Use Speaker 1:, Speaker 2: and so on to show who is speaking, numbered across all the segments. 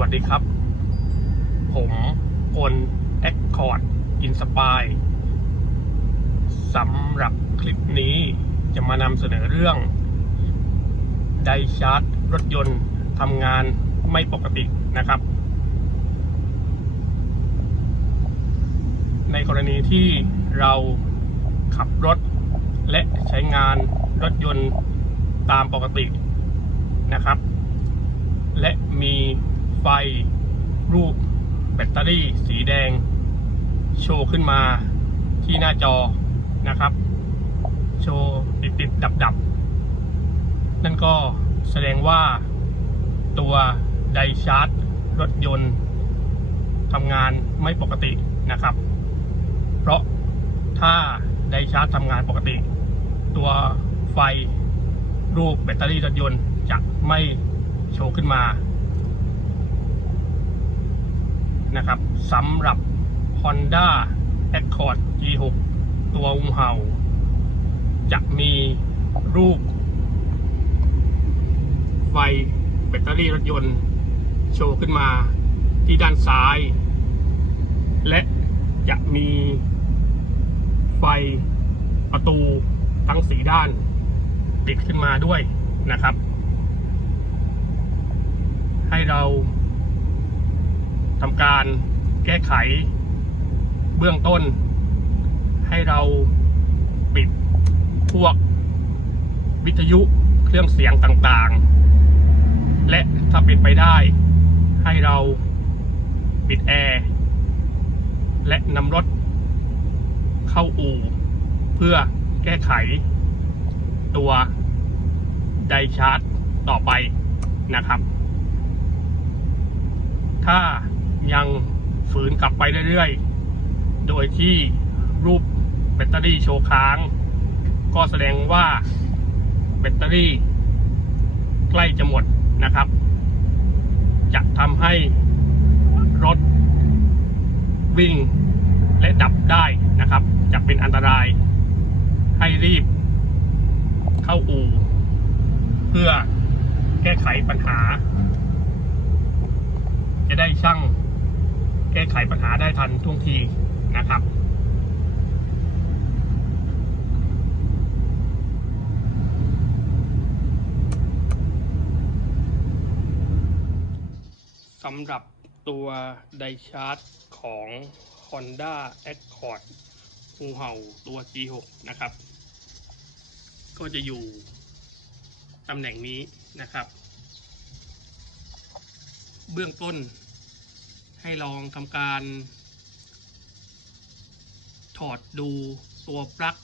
Speaker 1: วัสดีครับ ผมพลแอคคอร์ดอินสปายสำหรับคลิปนี้จะมานำเสนอเรื่อง ไดชาร์จรถยนต์ทำงานไม่ปกตินะครับ ในกรณีที่เราขับรถและใช้งานรถยนต์ตามปกตินะครับ และมี ไฟ รูปแบตเตอรี่สีแดง โชว์ขึ้นมาที่หน้าจอนะครับ โชว์ติดติดดับดับๆนั่นก็แสดงว่าตัวไดชาร์จ รถยนต์ทำงานไม่ปกตินะครับ เพราะถ้าไดชาร์จทำงานปกติ ตัวไฟรูปแบตเตอรี่รถยนต์จะไม่โชว์ขึ้นมา นะครับสำหรับ Honda Accord G6 ตัวงูเห่า จะมีรูป ไฟแบตเตอรี่รถยนต์ โชว์ขึ้นมาที่ด้านซ้าย และจะมีไฟประตูทั้งสีด้านติดขึ้นมาด้วยนะครับ ให้เรา ทำการแก้ไขเบื้องต้น ให้เราปิดพวกวิทยุเครื่องเสียงต่างๆ และถ้าปิดไปได้ ให้เราปิดแอร์ และนำรถเข้าอู่ เพื่อแก้ไขตัวไดชาร์จต่อไปนะครับ ถ้า ยังฝืนกลับไปเรื่อยๆ โดยที่รูปแบตเตอรี่โชว์ค้าง ก็แสดงว่าแบตเตอรี่ใกล้จะหมดนะครับ จะทำให้รถวิ่งและดับได้นะครับ จะเป็นอันตรายให้รีบเข้าอู่ เพื่อแก้ไขปัญหา จะได้ช่าง แก้ไขปัญหาได้ทันท่วงทีนะครับสำหรับตัวไดชาร์จของ Honda Accord งูเห่าตัว G6 นะครับ ก็จะอยู่ตำแหน่งนี้นะครับ เบื้องต้น ให้ลองทำการ ถอดดูตัวปลั๊ก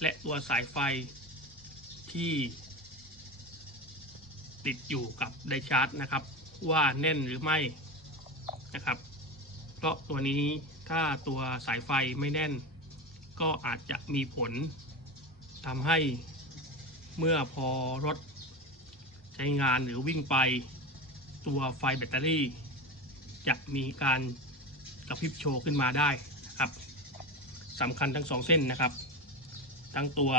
Speaker 1: และตัวสายไฟที่ ติดอยู่กับไดชาร์จนะครับ ว่าแน่นหรือไม่นะครับ เพราะตัวนี้ถ้าตัวสายไฟไม่แน่น ก็อาจจะมีผลทำให้เมื่อพอรถใช้งานหรือวิ่งไปตัวไฟแบตเตอรี่ จะมีการกระพริบโชว์ขึ้นมาได้นะครับสำคัญทั้งสองเส้นนะครับ ทั้งตัว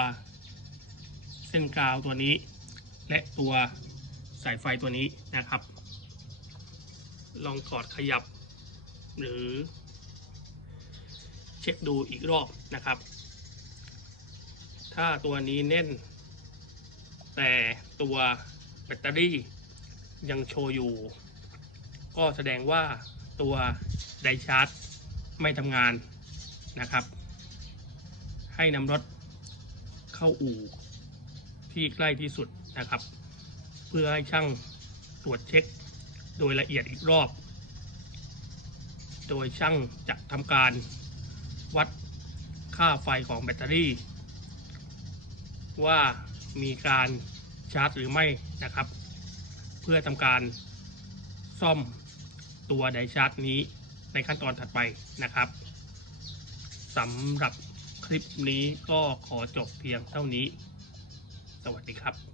Speaker 1: เส้นกาวตัวนี้ และตัวสายไฟตัวนี้นะครับ ลองถอดขยับ หรือ เช็คดูอีกรอบนะครับ ถ้าตัวนี้แน่น แต่ตัวแบตเตอรี่ยังโชว์อยู่ ก็แสดงว่าตัวไดชาร์จไม่ทำงานนะครับ ให้นำรถเข้าอู่ที่ใกล้ที่สุดนะครับ เพื่อให้ช่างตรวจเช็คโดยละเอียดอีกรอบ โดยช่างจะทำการวัดค่าไฟของแบตเตอรี่ ว่ามีการชาร์จหรือไม่นะครับ เพื่อทำการซ่อม ตัวไดชาร์จนี้ในขั้นตอนถัดไปนะครับสำหรับคลิปนี้ก็ขอจบเพียงเท่านี้ สวัสดีครับ